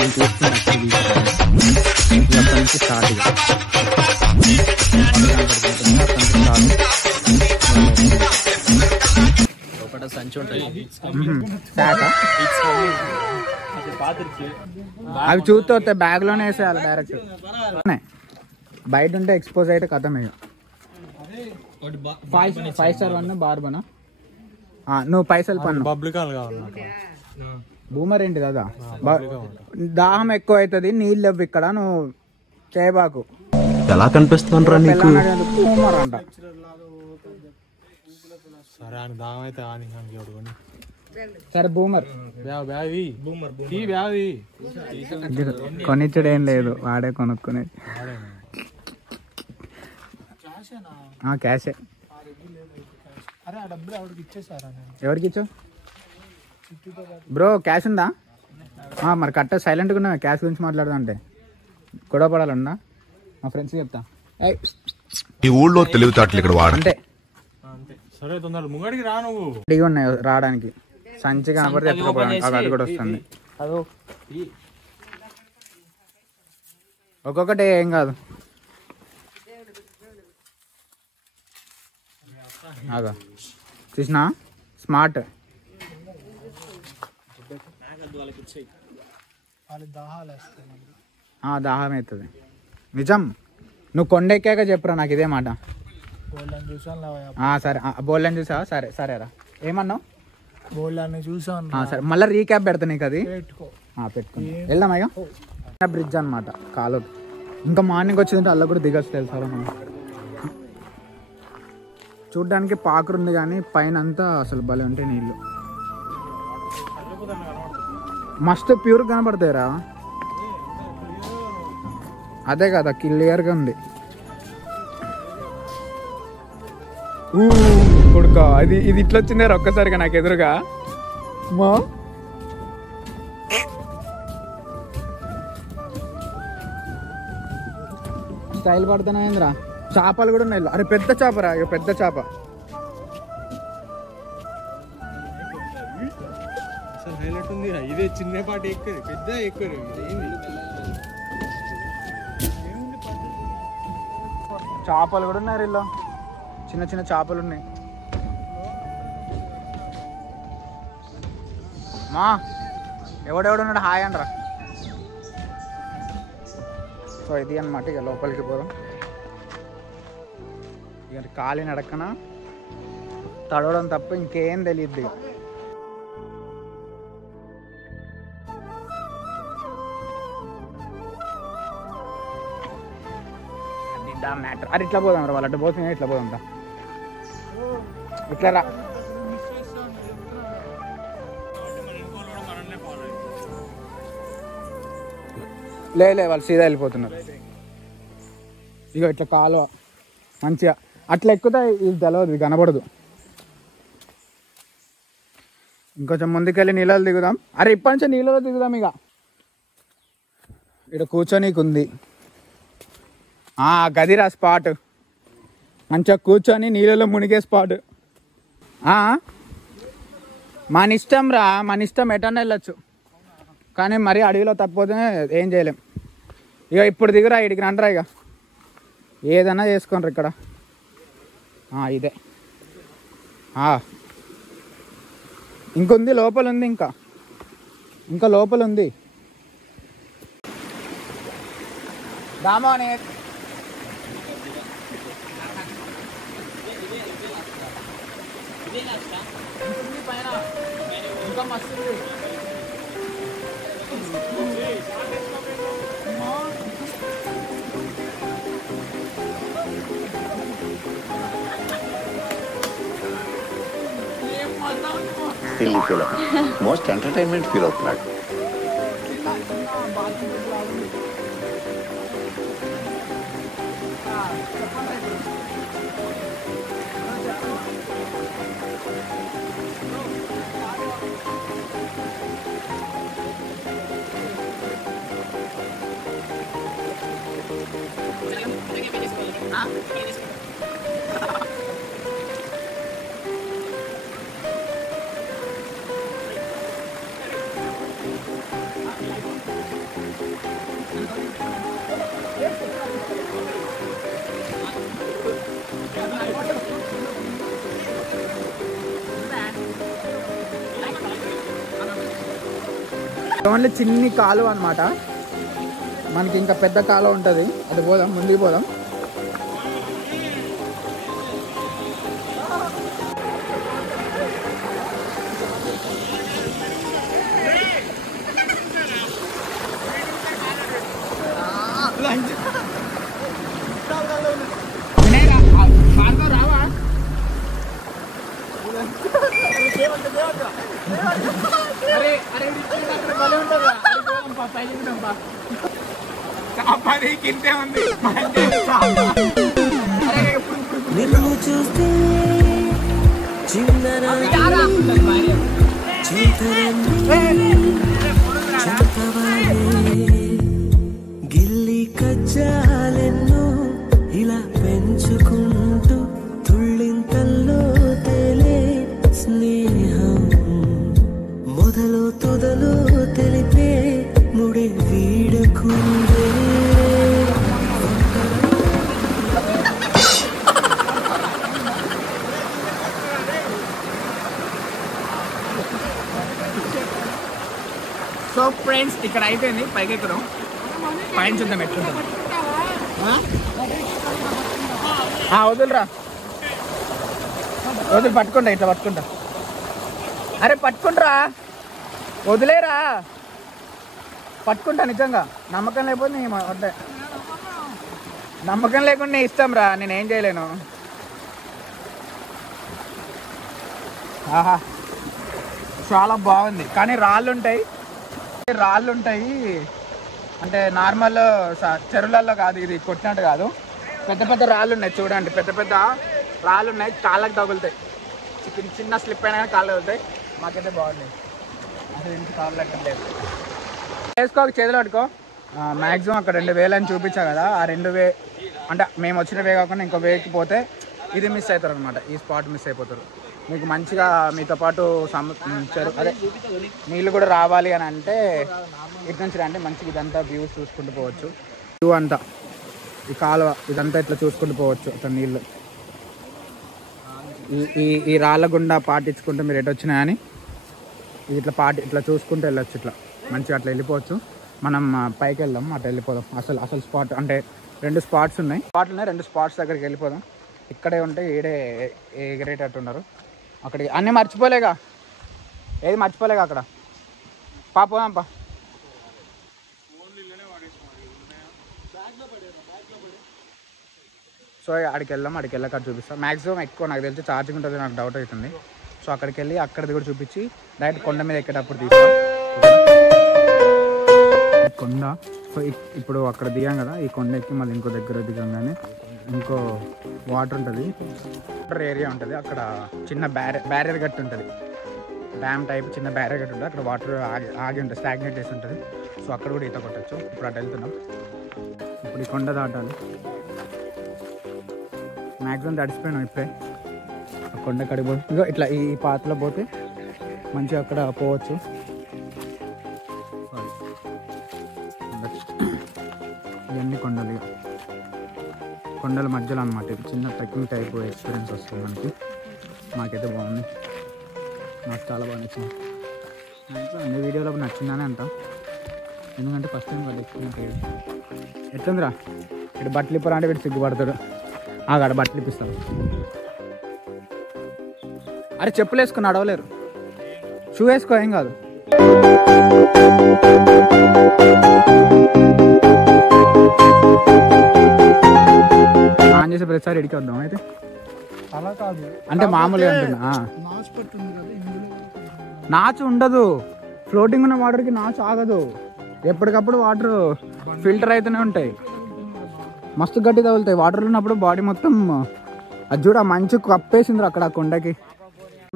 నేను తీసుకుని అక్కడి నుంచి స్టార్ట్ ఒకట సంచి ఉంటుంది అవి చూస్తే బ్యాగ్ లోనే వేసేయాలి డైరెక్ట్. బయట ఉంటే ఎక్స్పోజ్ అయితే కథం. ఇక 5 స్టార్ 1 బార్బనా. నువ్వు పైసలు పన్ను పబ్లికాలు కావాలి. బూమర్ ఏంటి కదా, దాహం ఎక్కువ అవుతుంది, నీళ్ళు లేవు ఇక్కడ, నువ్వు చేయబాకు. ఎలా కనిపిస్తుండ్రా నీకు? బూమర్ అంట. సరే అని దాహం అయితే సరే బూమర్ వ్యాధి కొనిచ్చుడు ఏం లేదు, వాడే కొనుక్కునేది. క్యాషే. ఎవరికి ఇచ్చావు బ్రో? క్యాష్ ఉందా? మరి కట్ట సైలెంట్గా ఉన్నా. క్యాష్ గురించి మాట్లాడదా అంటే గొడవ పడాలన్నా మా ఫ్రెండ్స్ చెప్తా. ఈ ఊళ్ళో తెలివితేటలు ఇక్కడ వాడంటే సరే తొందర ముంగడికి రా. నువ్వు రెడీగా ఉన్నాయి రావడానికి. సంచి కనపడితే ఎత్తుకోపోవడానికి అది కూడా వస్తుంది. ఒక్కొక్కటి ఏం కాదు. అదా చూసినా స్మార్ట్. దాహం అవుతుంది నిజం. నువ్వు కొండెక్కాక చెప్పురా నాకు ఇదే మాట. సరే బోల్డన్ చూసావా? సరే సరేరా. ఏమన్నావు? బోల్డన్ని చూసాను. సరే మళ్ళీ రీక్యాప్ పెడతా నీకు. అది పెట్టుకుని వెళ్దాం. ఇక బ్రిడ్జ్ అనమాట కాలు. ఇంకా మార్నింగ్ వచ్చిందంటే అల్ల కూడా దిగచ్చు తెలుసా మనం. చూడ్డానికి పాకురుంది కానీ పైన అంతా అసలు భలే ఉంటాయి నీళ్ళు. మస్తు ప్యూర్ కనపడతాయిరా. అదే కదా క్లియర్గా ఉంది. కొడుక ఇది ఇట్లా వచ్చిందారా ఒక్కసారిగా నాకు ఎదురుగా. మా స్టైల్ పడుతున్నాయింద్రా. చేపలు కూడా ఉన్నాయి. అరే పెద్ద చేపరా, ఇక పెద్ద చేప. ఇదే చిన్నపాటి ఎక్కువ పెద్ద ఎక్కువ. చేపలు కూడా ఉన్నాయి ఇలా, చిన్న చిన్న చేపలు ఉన్నాయి. మా ఎవడెవడున్నాడు హాయ్ అనరా. సో ఇది అన్నమాట. ఇక లోపలికి పోదాం. ఇక కాలి నడకన తడవడం తప్ప ఇంకేం తెలియద్దు. ఇక మ్యాటర్. అరే ఇట్లా పోదాం రా. వాళ్ళు అట్లా పోతుంది, ఇట్లా పోదాం రా. ఇట్లా రా. లే వాళ్ళు సీదా వెళ్ళిపోతున్నారు. ఇక ఇట్లా కాలువ మంచిగా అట్లా ఎక్కుతే ఇది తెలవదు, ఇది కనబడదు. ఇంకొంచెం ముందుకెళ్ళి నీళ్ళలో దిగుదాం. అరే ఇప్పటి నుంచే నీళ్ళలో దిగుదాం. ఇక ఇక్కడ కూర్చోనీకి ఉంది. గదిరా స్పాట్. మంచిగా కూర్చొని నీళ్ళలో మునిగే స్పాట్. మన ఇష్టం రా, మన ఇష్టం ఎటన్నా వెళ్ళొచ్చు. కానీ మరీ అడవిలో తప్పిపోతే ఏం చేయలేం. ఇక ఇప్పుడు దిగురా, ఇడికి రండిరా. ఇక ఏదైనా చేసుకోండి ఇక్కడ. ఇదే ఇంకొంది, లోపల ఉంది, ఇంకా లోపల ఉంది. దామోనే పైన ఇంకా మస్తు. ఫీల్ మోస్ట్ ఎంటర్టైన్మెంట్ ఫీల్ అవుతున్నాడు. ఓన్లీ చిన్ని కాలువ అనమాట. మనకి ఇంకా పెద్ద కాలువ ఉంటుంది, అది పోదాం, ముందుకు పోదాం. రావా కింటే ఉంది. నిన్ను చూస్తే గిల్లి కజ్జాలెన్నో ఇలా పెంచుకుంటూ తుళ్ళింతల్లో తేలే స్నేహం మొదలు తొదలు తెలిపే ముడి వీడకుండే. సో ఫ్రెండ్స్ ఇక్కడ అయిపోయింది, పైకి ఎక్కుదాం, పైన చూద్దాం ఎట్లుంటుంది. వదులురా, వదులు, పట్టుకుంటా, ఇట్లా పట్టుకుంటా. అరే పట్టుకుంటారా, వదిలేరా, పట్టుకుంటా. నిజంగా నమ్మకం లేకపోతే నేను వద్దే, నమ్మకం లేకుండా నేను ఇస్తాం రా, నేనేం చేయలేను. ఆహా చాలా బాగుంది, కానీ రాళ్ళు ఉంటాయి అంటే నార్మల్ చెరువులలో కాదు, ఇది కొట్టినట్టు కాదు. పెద్ద పెద్ద రాళ్ళు ఉన్నాయి చూడండి, పెద్ద పెద్ద రాళ్ళు ఉన్నాయి, కాళ్ళకి తగులుతాయి. చిన్న స్లిప్ అయినా కానీ కాళ్ళు తగులుతాయి. మాకైతే బాగున్నాయి, అసలు ఇంటి కాళ్ళు లెక్క లేదు. వేసుకో, చేతిలో పట్టుకో. మ్యాక్సిమం అక్కడ 2000 అని చూపించా కదా, ఆ 2000 అంటే మేము వచ్చిన వే కాకుండా ఇంకో వేకి పోతే ఇది మిస్ అవుతారు అనమాట, ఈ స్పాట్ మిస్ అయిపోతారు. మీకు మంచిగా మీతో పాటు అదే నీళ్ళు కూడా రావాలి అని అంటే ఇటు నుంచి రండి, మంచిగా ఇదంతా వ్యూస్ చూసుకుంటూ పోవచ్చు. వ్యూ అంతా ఈ కాలువ ఇదంతా ఇట్లా చూసుకుంటూ పోవచ్చు. అట్లా నీళ్ళు ఈ రాళ్ళ గుండా పాటించుకుంటూ మీరు ఎటు వచ్చినా కానీ ఇది ఇట్లా చూసుకుంటూ వెళ్ళొచ్చు. ఇట్లా మంచిగా అట్లా వెళ్ళిపోవచ్చు. మనం పైకి వెళ్దాం, అట్లా వెళ్ళిపోదాం. అసలు స్పాట్ అంటే 2 స్పాట్స్ ఉన్నాయి, 2 స్పాట్స్ దగ్గరికి వెళ్ళిపోదాం. ఇక్కడే ఉంటే ఈడే ఎగిరేటట్టు ఉన్నారు. అక్కడికి అన్నీ మర్చిపోలేగా, ఏది మర్చిపోలేగా అక్కడ. పోదాంపా. సో అక్కడికి వెళ్ళాక చూపిస్తాం. మ్యాక్సిమం ఎక్కువ నాకు తెలిసి ఛార్జింగ్ ఉంటుంది, నాకు డౌట్ అవుతుంది. సో అక్కడికి వెళ్ళి అక్కడిది కూడా చూపించి డైరెక్ట్ కొండ మీద ఎక్కేటప్పుడు తీస్తాం. కొండ సో ఇప్పుడు అక్కడ దిగాం కదా, ఈ కొండ ఎక్కి మళ్ళీ ఇంకో దగ్గర దిగంగానే ఇంకో వాటర్ ఉంటుంది, వాటర్ ఏరియా ఉంటుంది. అక్కడ చిన్న బ్యారియర్ గట్టి ఉంటుంది, డ్యామ్ టైప్ చిన్న బ్యారియర్ గట్టి ఉంటుంది. అక్కడ వాటర్ ఆగి ఉంటుంది, స్టాగ్నేట్ చేసి ఉంటుంది. సో అక్కడ కూడా ఈత కొట్టచ్చు. ఇప్పుడు అటు వెళ్తున్నాం. ఇప్పుడు ఈ కొండ దాటాలి. మ్యాక్సిమం తడిసిపోయినాం ఇప్పుడే. ఆ కొండ కడిగి పోతే ఇగో ఇట్లా ఈ పాతలో పోతే మంచిగా అక్కడ పోవచ్చు. ఇవన్నీ కొండలు, కొండల మధ్యలో అనమాట. ఇది చిన్న ట్రెక్కింగ్ టైప్ ఎక్స్పీరియన్స్ వస్తుంది మనకి. మాకైతే బాగుంది, నాకు చాలా బాగా నచ్చింది. అన్ని వీడియోలో నచ్చిందని అంట, ఎందుకంటే ఫస్ట్ టైం వాళ్ళు ఎక్కువ. ఎట్లుందిరా ఇటు బట్టలు ఇప్పరా అంటే వీడు సిగ్గుపడతాడు. ఆగాడ బట్టలు ఇప్పిస్తాడు. అరే చెప్పులు వేసుకుని నడవలేరు, షూ వేసుకో, ఏం కాదు. ఆన్ చేసే ప్రతిసారి ఇడికి వద్దాం అయితే. అలా కాదు అంటే మామూలుగా అంటున్నా, నాచు పట్టుంది కదా ఇందులో. నాచు ఉండదు, ఫ్లోటింగ్ ఉన్న వాటర్కి నాచు ఆగదు. ఎప్పటికప్పుడు వాటర్ ఫిల్టర్ అయితేనే ఉంటాయి, మస్తు గట్టి తగులుతాయి. వాటర్లో ఉన్నప్పుడు బాడీ మొత్తం అది చూడ మంచి కప్పేసింది అక్కడ ఆ కొండకి.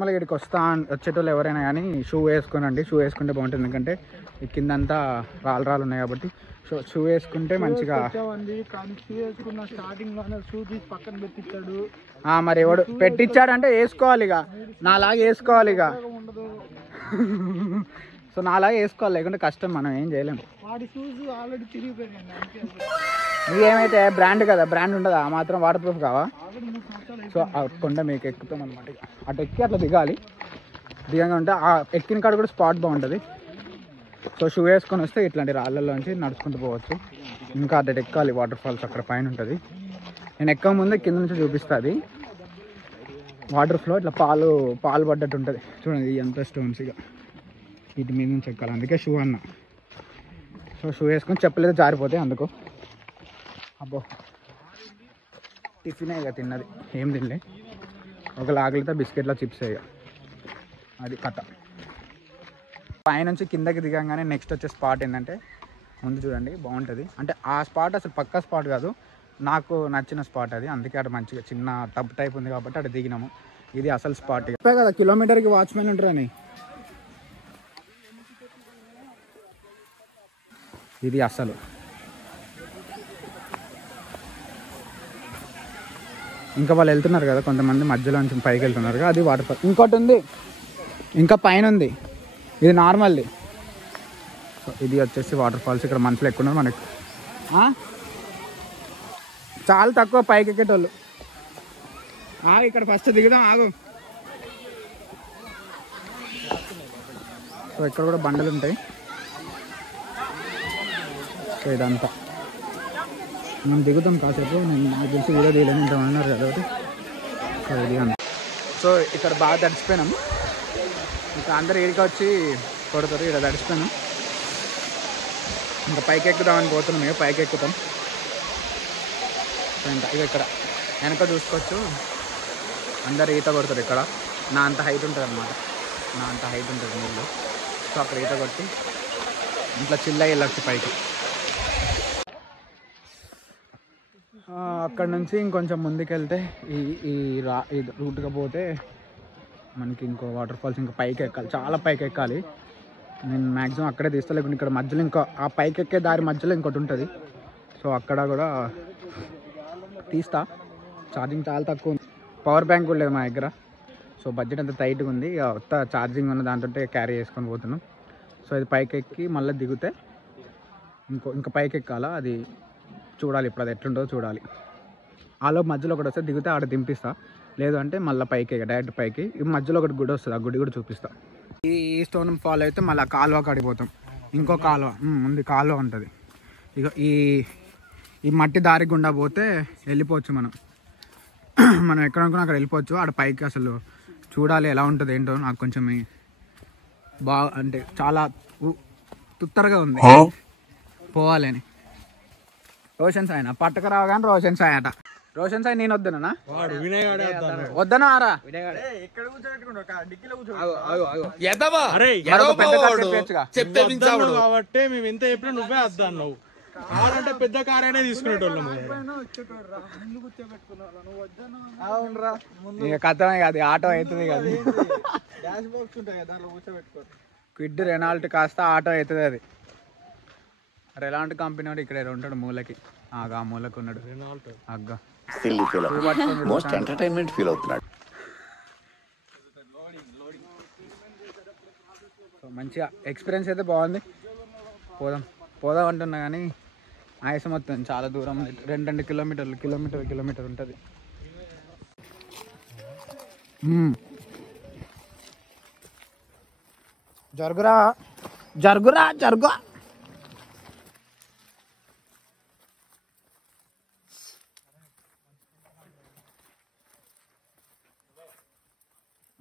మళ్ళీ ఇక్కడికి వచ్చేటోళ్ళు ఎవరైనా కానీ షూ వేసుకోనండి. షూ వేసుకుంటే బాగుంటుంది, ఎందుకంటే ఈ కిందంతా రాళ్ళు ఉన్నాయి కాబట్టి. షూ వేసుకుంటే మంచిగా. కానీ షూ వేసుకున్న స్టార్టింగ్ లోనే షూ తీసి పక్కన పెట్టించాడు. మరి ఎవడు పెట్టించాడంటే వేసుకోవాలి, ఇక నాలాగా వేసుకోవాలి ఇక. సో నాలాగా వేసుకోవాలి, లేకుంటే కష్టం, మనం ఏం చేయలేము. వాడి షూస్ ఆల్రెడీ తిరిగిపోయాయి. మీకేమైతే బ్రాండ్ కదా, బ్రాండ్ ఉండదా, ఆ మాత్రం వాటర్ ప్రూఫ్ కావా. సో ఆ కొండ మీకు ఎక్కుతాం అనమాట. అటు ఎక్కి అట్లా దిగాలి. దిగంగా ఉంటే ఆ ఎక్కిన కాడ కూడా స్పాట్ బాగుంటుంది. సో షూ వేసుకొని వస్తే ఇట్లాంటి రాళ్ళల్లోంచి నడుచుకుంటూ పోవచ్చు. ఇంకా అటు ఎక్కాలి, వాటర్ ఫాల్స్ అక్కడ పైన ఉంటుంది. నేను ఎక్క ముందే కింద నుంచి చూపిస్తుంది. వాటర్ ఫ్లో ఇట్లా పాలు పడ్డట్టు ఉంటుంది చూడండి. ఎంత స్టోన్స్ ఇక వీటి మీద నుంచి ఎక్కాలి, అందుకే షూ అన్న. సో షూ వేసుకొని చెప్పలేదు జారిపోతే అందుకు. అబ్బో టిఫిన్ ఇక తిన్నది, ఏం తినలే. ఒక ఆకలితో బిస్కెట్లో చిప్స్ ఇక అది కథ. పైనుంచి కిందకి దిగంగానే నెక్స్ట్ వచ్చే స్పాట్ ఏంటంటే ముందు చూడండి బాగుంటుంది. అంటే ఆ స్పాట్ అసలు పక్కా స్పాట్ కాదు, నాకు నచ్చిన స్పాట్ అది. అందుకే అక్కడ మంచిగా చిన్న టబ్ టైప్ ఉంది కాబట్టి అక్కడ దిగినాము. ఇది అసలు స్పాట్ చెప్పే కదా, కిలోమీటర్కి వాచ్మెన్ ఉంటారని. ఇది అసలు ఇంకా వాళ్ళు వెళ్తున్నారు కదా కొంతమంది, మధ్యలో నుంచి పైకి వెళ్తున్నారు కదా, అది వాటర్ ఫాల్. ఇంకోటి ఉంది ఇంకా పైన ఉంది, ఇది నార్మల్ది. ఇది వచ్చేసి వాటర్ ఫాల్స్. ఇక్కడ మనుషులు ఎక్కువ ఉన్నారు మనకి, చాలా తక్కువ పైకి ఎక్కేటోళ్ళు. ఇక్కడ ఫస్ట్ దిగుదాం ఆగు. సో ఇక్కడ కూడా బండలు ఉంటాయి. సో ఇదంతా మేము దిగుతాం కాసేపు. నేను నాకు తెలిసి వీడియో తీయలేను, ఇంతమంది ఉన్నారు కదా ఒకటి. సో ఇది అంత. సో ఇక్కడ బాగా తడిచిపోయినాం. ఇంకా అందరు ఏడికి వచ్చి కొడతారు. ఇక్కడ తడిచిపోయినాం. ఇంకా పైకి ఎక్కుదామని పోతున్నాం. ఇక పైకి ఎక్కుతాం. సో ఇంకా ఇక ఇక్కడ వెనక చూసుకోవచ్చు, అందరు ఈత కొడతారు. ఇక్కడ నా అంత హైట్ ఉంటుంది అనమాట, నా అంత హైట్ ఉంటుంది నీళ్ళు. సో అక్కడ ఈత కొట్టి ఇంట్లో చిల్లగా వెళ్ళొచ్చు పైకి. అక్కడ నుంచి ఇంకొంచెం ముందుకెళ్తే ఈ రూట్గా పోతే మనకి ఇంకో వాటర్ ఫాల్స్ ఇంకా పైకి ఎక్కాలి, చాలా పైకి ఎక్కాలి. నేను మ్యాక్సిమం అక్కడే తీస్తా, లేకుంటే ఇక్కడ మధ్యలో ఇంకా ఆ పైకి ఎక్కే దారి మధ్యలో ఇంకోటి ఉంటుంది. సో అక్కడ కూడా తీస్తా. ఛార్జింగ్ చాలా తక్కువ ఉంది, పవర్ బ్యాంక్ కూడా లేదు మా దగ్గర. సో బడ్జెట్ అంత టైట్గా ఉంది. ఇక కొత్త ఛార్జింగ్ ఉన్న దాంతో క్యారీ చేసుకొని పోతున్నాం. సో ఇది పైకి ఎక్కి మళ్ళీ దిగితే ఇంకా పైకి ఎక్కాలా, అది చూడాలి. ఇప్పుడు అది ఎట్లుంటుందో చూడాలి. ఆలో మధ్యలో ఒకటి వస్తే దిగితే ఆడ దింపిస్తా, లేదు అంటే మళ్ళీ పైకి డైరెక్ట్ పైకి. మధ్యలో ఒకటి గుడి వస్తుంది, ఆ గుడి కూడా చూపిస్తా. ఈ స్టోన్ ఫాలో అయితే మళ్ళీ కాలువ కడిగిపోతాం. ఇంకో కాలువ ఉంది, కాలువ ఉంటుంది. ఇక ఈ మట్టి దారి గుండా పోతే వెళ్ళిపోవచ్చు మనం ఎక్కడనుకున్నా అక్కడ వెళ్ళిపోవచ్చు. ఆడ పైకి అసలు చూడాలి ఎలా ఉంటుంది ఏంటో. నాకు కొంచెం బాగా అంటే చాలా తుత్తరగా ఉంది పోవాలని. రోషన్ సాయి పట్టకరావు కానీ రోషన్ సాయి అట. రోషన్ సాయి నేను వద్దనా, వద్దనా ఆరా కాబట్టి మేము ఎంత చెప్పినా నువ్వే వద్దన్నావు. కార్ అంటే పెద్ద కార్ అయినా తీసుకునేటోళ్ళం. ఇక కథమే కాదు, ఆటో అవుతుంది కదా. క్విడ్ రెనాల్ట్ కాస్త ఆటో అవుతుంది. అది రెనాల్ట్ కంపెనీ వాడు ఇక్కడ ఉంటాడు మూలకి, ఆ మూలకి ఉన్నాడు అగ్గా. మోస్ట్ ఎంటర్టైన్మెంట్ ఫీల్ అవుతున్నాడు. మంచిగా ఎక్స్పీరియన్స్ అయితే బాగుంది. పోదాం అంటున్నా కానీ ఆయాసం వస్తుంది. చాలా దూరం, 2 కిలోమీటర్ ఉంటుంది. జరుగురా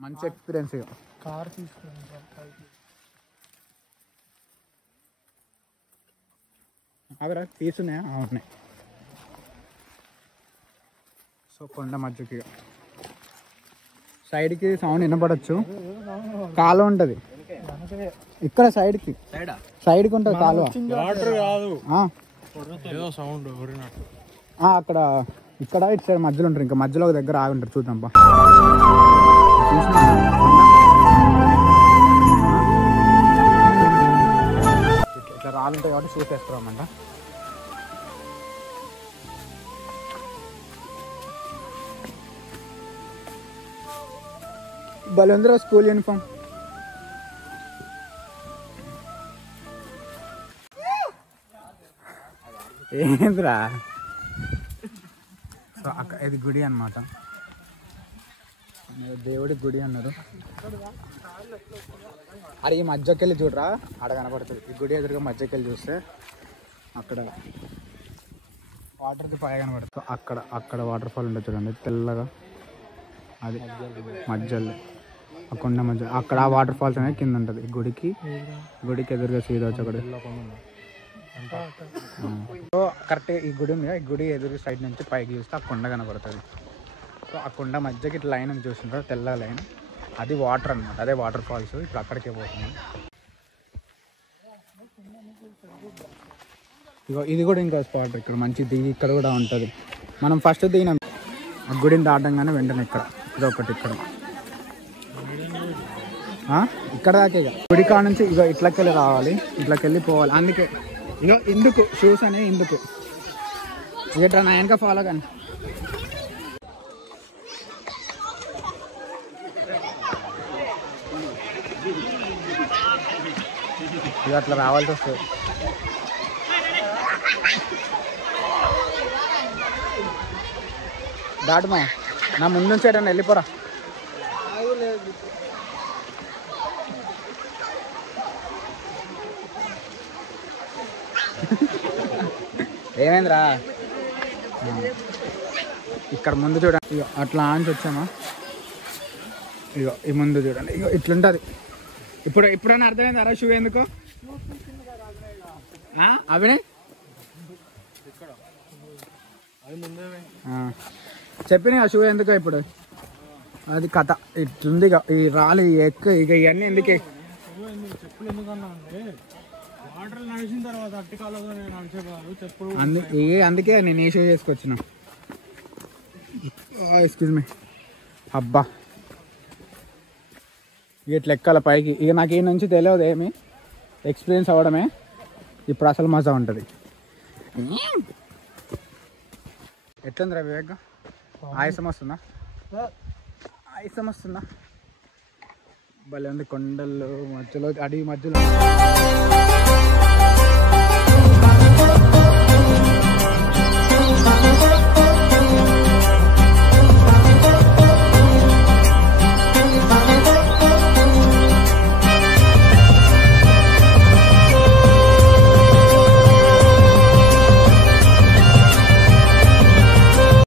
మంచి ఎక్స్పీరియన్స్. కార్ తీసుకున్నాం అక్కడ తీసున్నాయా? ఉన్నాయి. సో కొండ మధ్యకి సైడ్కి సౌండ్ వినపడచ్చు. కాలువ ఉంటుంది ఇక్కడ సైడ్కి ఉంటుంది కాలువ. అక్కడ ఇక్కడ ఇటు సైడ్ మధ్యలో ఉంటారు. ఇంకా మధ్యలో ఒక దగ్గర ఆగి ఉంటారు. చూద్దాం ఇట్లా రాళ్ళు ఉంటాయి కాబట్టి షూట్ వేసుకోమంట. బలంద్ర స్కూల్ యూనిఫామ్. ఏంద్రా? సో ఇది గుడి అన్నమాట, దేవుడి గుడి అన్నారు. అరే ఈ మధ్యకెళ్ళి చూడరా, ఆడ కనపడుతుంది. ఈ గుడి ఎదురుగా మధ్యకెళ్ళి చూస్తే అక్కడ వాటర్ది పై కనపడుతుంది. అక్కడ వాటర్ ఫాల్ ఉంటుంది చూడండి తెల్లగా, అది మధ్యలో ఆ కొండ మధ్య అక్కడ ఆ వాటర్ ఫాల్స్ అనేది కింద ఉంటుంది. గుడికి ఎదురుగా సీదా వచ్చి అక్కడ కరెక్ట్గా ఈ గుడి ఉంది. ఈ గుడి ఎదురు సైడ్ నుంచి పైకి చూస్తే ఆ కొండ కనపడుతుంది. సో ఆ కొండ మధ్యకి ఇట్లా లైన్ చూస్తుంటారు, తెల్ల లైన్, అది వాటర్ అనమాట, అదే వాటర్ ఫాల్స్. ఇప్పుడు అక్కడికే పోతున్నాం. ఇగో ఇది కూడా ఇంకా స్పాట్ ఇక్కడ మంచి దిగి ఇక్కడ కూడా ఉంటుంది. మనం ఫస్ట్ దిగినాం ఆ గుడిని దాటంగానే వెంటనే ఇది ఒకటి ఇక్కడ దాకే ఇక గుడి కాడ నుంచి ఇగో ఇట్లకెళ్ళి రావాలి, ఇట్లకెళ్ళి పోవాలి. అందుకే ఇగో ఎందుకు షూస్ అనేవి ఎందుకు ఇట్లా నా వెనక ఫాలో కానీ ఇక అట్లా రావాల్సి వస్తుంది. దాటుమా నా ముందు నుంచి ఏదైనా వెళ్ళిపోరా. ఏమైందిరా ఇక్కడ ముందు చూడండి, ఇగో అట్లా ఆంచి వచ్చామా, ఇగో ఈ ముందు చూడండి, ఇగో ఇట్లుంటుంది. ఇప్పుడైనా అర్థమైంది అరా షూ ఎందుకు అవినే చెప్పిన షూ ఎందుకో ఇప్పుడు అది కథ ఇట్లుంది. ఇక ఈ రాలి ఎక్కువ ఇక ఇవన్నీ ఎందుకే చెప్పులు ఎందుకన్నా అంటే వాటర్ నడిచిన తర్వాత అట్టికాలలో నేను నడిచేవారు చెప్పులు అందుకే నేను ఏ షూ చేసుకొచ్చిన. Excuse me. అబ్బా ఇట్లా ఎక్కాల పైకి. ఇక నాకు ఈ నుంచి తెలియదు ఏమి, ఎక్స్పీరియన్స్ అవ్వడమే ఇప్పుడు అసలు మజా ఉంటుంది. ఎట్లుందిరా వివేక్, ఆయాసం వస్తుందా? ఆయాసం వస్తుందా? భలే ఉంది కొండల్లో మధ్యలో, అడవి మధ్యలో.